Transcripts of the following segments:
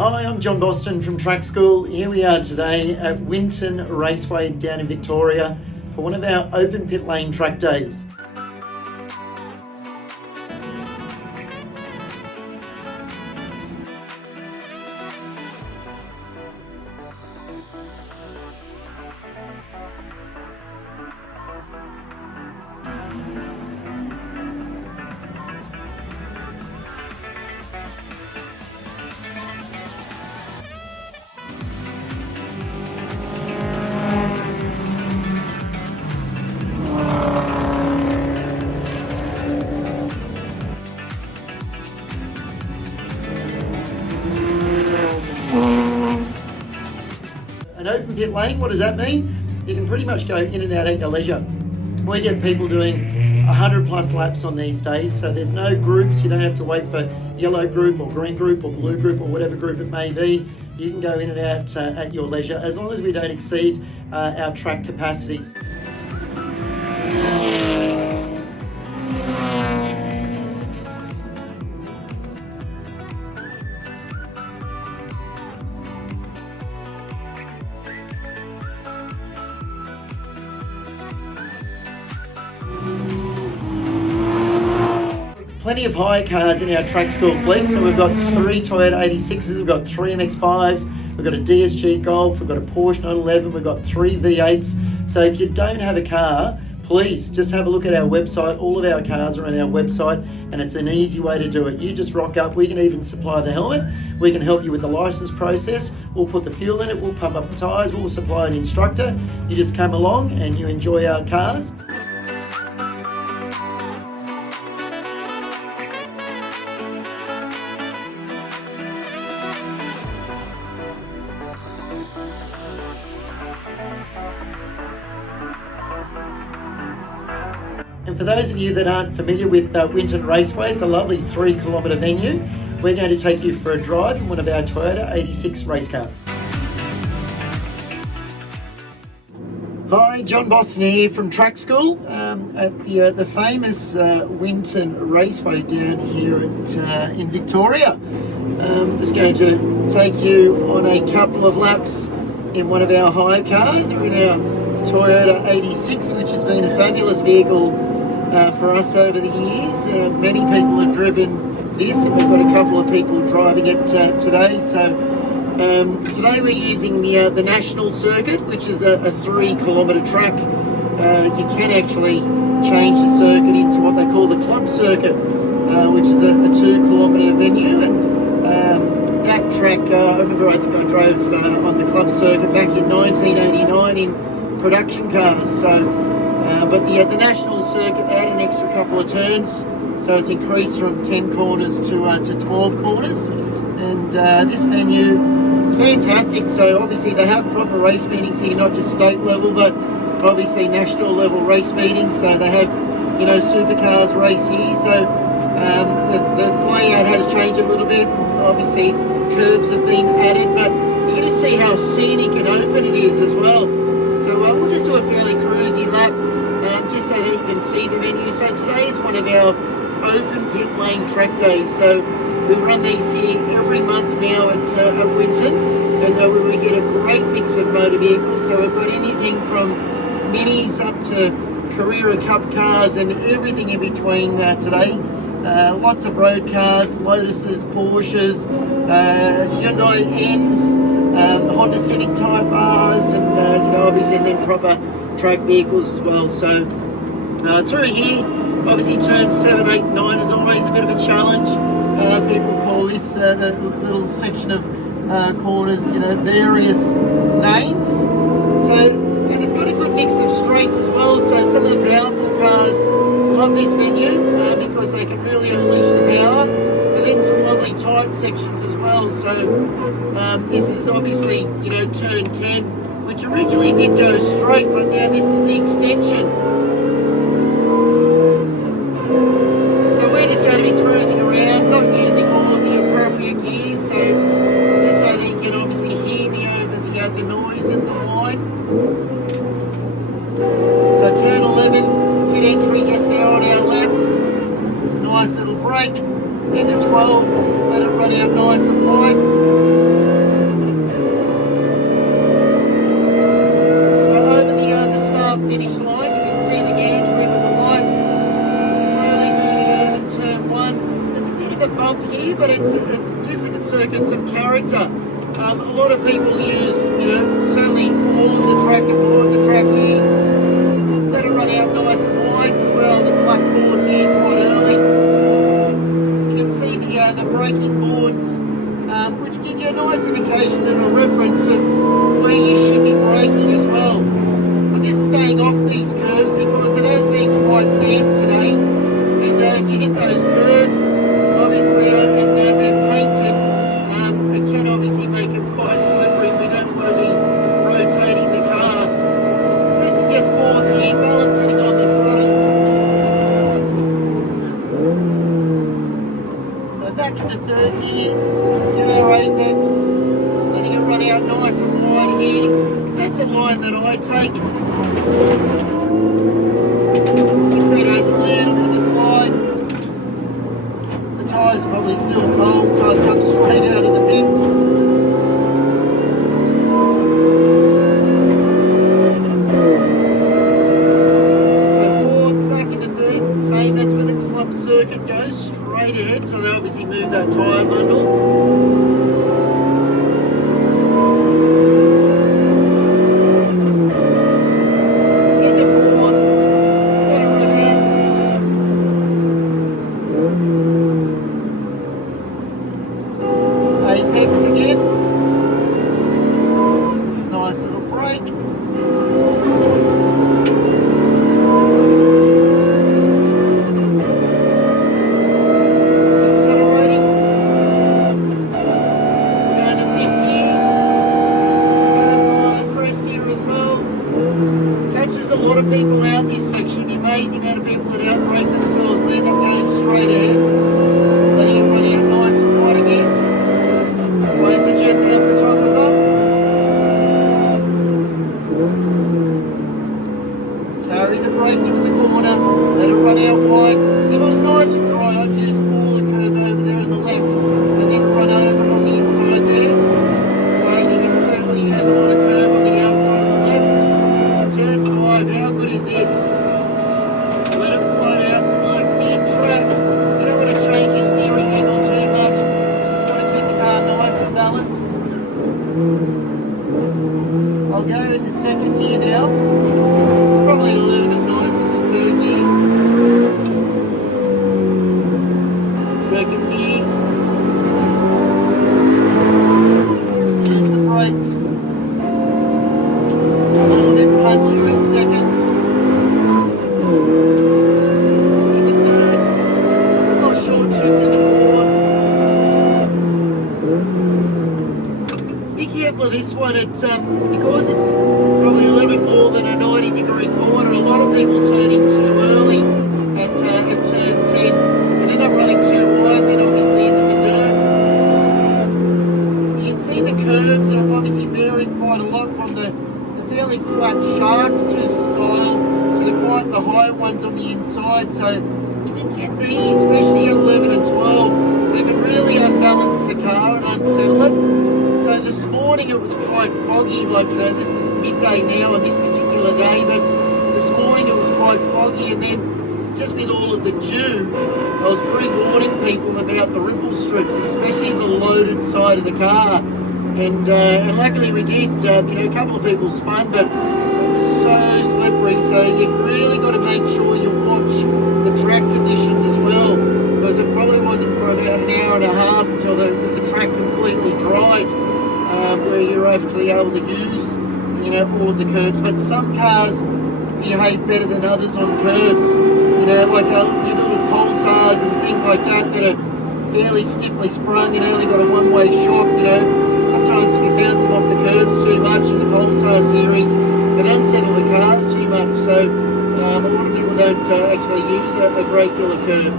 Hi, I'm John Boston from Trackschool. Here we are today at Winton Raceway down in Victoria for one of our open pit lane track days. An open pit lane, what does that mean? You can pretty much go in and out at your leisure. We get people doing 100 plus laps on these days, so there's no groups. You don't have to wait for yellow group or green group or blue group or whatever group it may be. You can go in and out at your leisure as long as we don't exceed our track capacities. Plenty of hire cars in our Trackschool fleet, so we've got 3 Toyota 86s, we've got 3 MX-5s, we've got a DSG Golf, we've got a Porsche 911, we've got 3 V8s. So if you don't have a car, please just have a look at our website. All of our cars are on our website and it's an easy way to do it. You just rock up, we can even supply the helmet, we can help you with the license process, we'll put the fuel in it, we'll pump up the tyres, we'll supply an instructor. You just come along and you enjoy our cars. And for those of you that aren't familiar with Winton Raceway, it's a lovely 3-kilometre venue. We're going to take you for a drive in one of our Toyota 86 race cars. Hi, John Boston here from Trackschool at the famous Winton Raceway down here in Victoria. Just going to take you on a couple of laps in one of our hire cars. We're in our Toyota 86, which has been a fabulous vehicle for us over the years. Many people have driven this, and we've got a couple of people driving it today. So today we're using the national circuit, which is a 3-kilometre track. You can actually change the circuit into what they call the club circuit, which is a 2-kilometre venue. And that track, I remember I think I drove on the club circuit back in 1989 in production cars. So but the national circuit, they had an extra couple of turns, so it's increased from 10 corners to 12 corners. And this venue, fantastic. So obviously they have proper race meetings here, not just state level, but obviously national level race meetings. So they have, supercars race here. So the layout has changed a little bit. Obviously curbs have been added, but you're going to see how scenic and open it is as well. So we'll just do a fairly cruisy lap, just so that you can see the venue. So today is one of our open pit lane track days. So we run these here every month now at Winton, and we get a great mix of motor vehicles. So we've got anything from minis up to Carrera Cup cars and everything in between today. Lots of road cars, Lotuses, Porsches, Hyundai N's, Honda Civic Type R's, and obviously then proper track vehicles as well. So through here, obviously turns 7, 8, 9 is always a bit of a challenge. People call this the little section of corners, various names. And it's got a good mix of straights as well. So some of the powerful cars love this venue because they can really unleash the power. But then some lovely tight sections as well. So this is obviously, turn 10, which originally did go straight, but now this is the extension. So we're just going to be cruising around, not using all of the appropriate gears, so just so that you can obviously hear me over the noise and the whine. So turn 11, hit entry just there on our left, nice little brake, into 12, let it run out nice and wide. but it gives the circuit some character. A lot of people use, certainly all of the track and board, the track here, let it run out nice and wide, so well, the black forward gear quite early. You can see the braking boards, which give you a nice indication and a reference of where you should be braking as well. I'm just staying off these curves because it has been quite damp today, and if you hit those curves, obviously, and they're painted, it can obviously make them quite slippery. We don't want to be rotating the car. So this is just fourth gear, balancing on the throttle. So back into third gear, get our apex, letting it run out nice and wide here. That's a line that I take. You see it has a little bit of a slide. The tyres are probably still cold, so I've come straight out of the pits. So fourth, back into third, same, that's where the club circuit goes, straight ahead, so they obviously move that tyre bundle. Apex again, nice little brake, accelerating, going to 50, going on the crest here as well. Catches a lot of people out this section, the amazing amount of people that outbrake themselves and end up going straight ahead, letting it run out nice and wide again. Wave to Jeff, our photographer. Carry the brake into the corner, let it run out wide. If it was nice and dry, I'd use all the curb over there on the left and then run over on the inside there. So you can certainly use all the curb on the outside on the left. Turn 5, how good is this? Let it float out to like mid-track. You don't want to change your steering angle too much. Nice and balanced. I'll go into second gear now. It's probably a little bit nicer than third gear. Second gear. Use the brakes. A little bit punchy in second. Into third. Not short shift into fourth. Be careful of this one, because it's probably a little bit more than a 90-degree corner. A lot of people turn in too early at turn 10 and end up running too wide, then obviously into the dirt. You can see the curves are obviously vary quite a lot from the fairly flat shark style to the high ones on the inside. So if you get these, especially at 11 and 12, they can really unbalance the car and unsettle it. So this morning it was quite foggy, this is midday now on this particular day, but this morning it was quite foggy, and then just with all of the dew, I was pre-warning people about the ripple strips, especially the loaded side of the car. And luckily we did, a couple of people spun, but it was so slippery, so you've really got to make sure you watch the track conditions as well, because it probably wasn't for about an hour and a half until the track completely dried, where you're actually able to use, all of the curbs. But some cars behave better than others on curbs, like your little pulsars and things like that are fairly stiffly sprung and only got a one-way shock, Sometimes if you bounce them off the curbs too much in the Pulsar series, it can unsettle the cars too much. So a lot of people don't actually use a great deal of curb.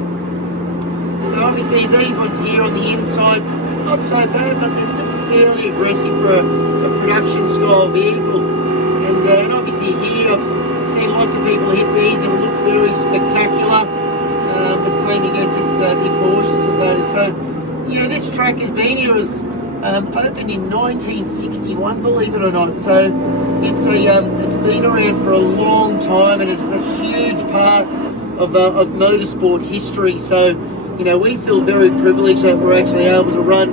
So obviously these ones here on the inside, not so bad, but they're still fairly aggressive for a production style vehicle. And obviously here I've seen lots of people hit these and it looks very spectacular. But same again, just be cautious of those. So, this track has been here as opened in 1961, believe it or not. So it's been around for a long time, and it's a huge part of motorsport history. So we feel very privileged that we're actually able to run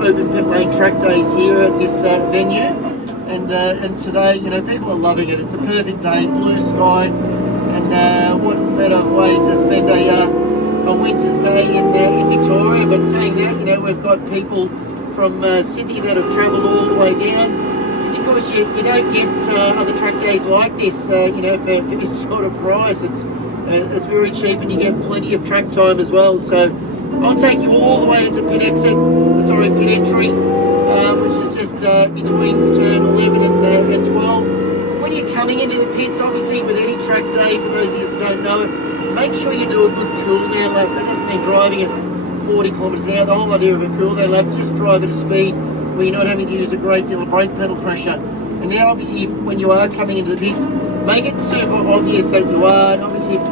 open pit lane track days here at this venue. And today, people are loving it. It's a perfect day, blue sky, and what better way to spend a winter's day in Victoria. But saying that, we've got people from Sydney that have travelled all the way down, just because you don't get other track days like this, for this sort of price. It's very cheap, and you get plenty of track time as well. So I'll take you all the way into pit entry, which is just between turn 11 and 12. When you're coming into the pits, obviously with any track day, for those of you that don't know it, make sure you do a good cool down lap. That doesn't mean driving at 40 kilometres an hour. The whole idea of a cool down lap is just drive at a speed where you're not having to use a great deal of brake pedal pressure. And now obviously when you are coming into the pits, make it super obvious that you are, and obviously be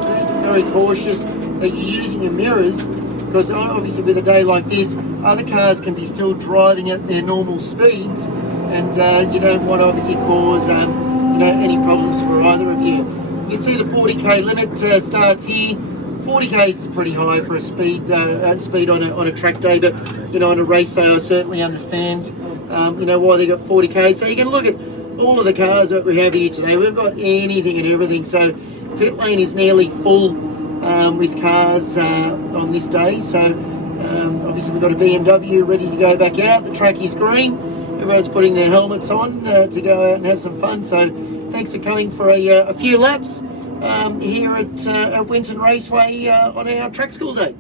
very cautious that you're using your mirrors, because obviously with a day like this, other cars can be still driving at their normal speeds, and you don't want to obviously cause any problems for either of you. You can see the 40k limit starts here. 40k is pretty high for a speed on a track day, but on a race day I certainly understand why they got 40k. So you can look at all of the cars that we have here today. We've got anything and everything. So pit lane is nearly full with cars on this day. So obviously we've got a BMW ready to go back out. The track is green. Everyone's putting their helmets on to go out and have some fun. So thanks for coming for a few laps here at Winton Raceway on our track school day.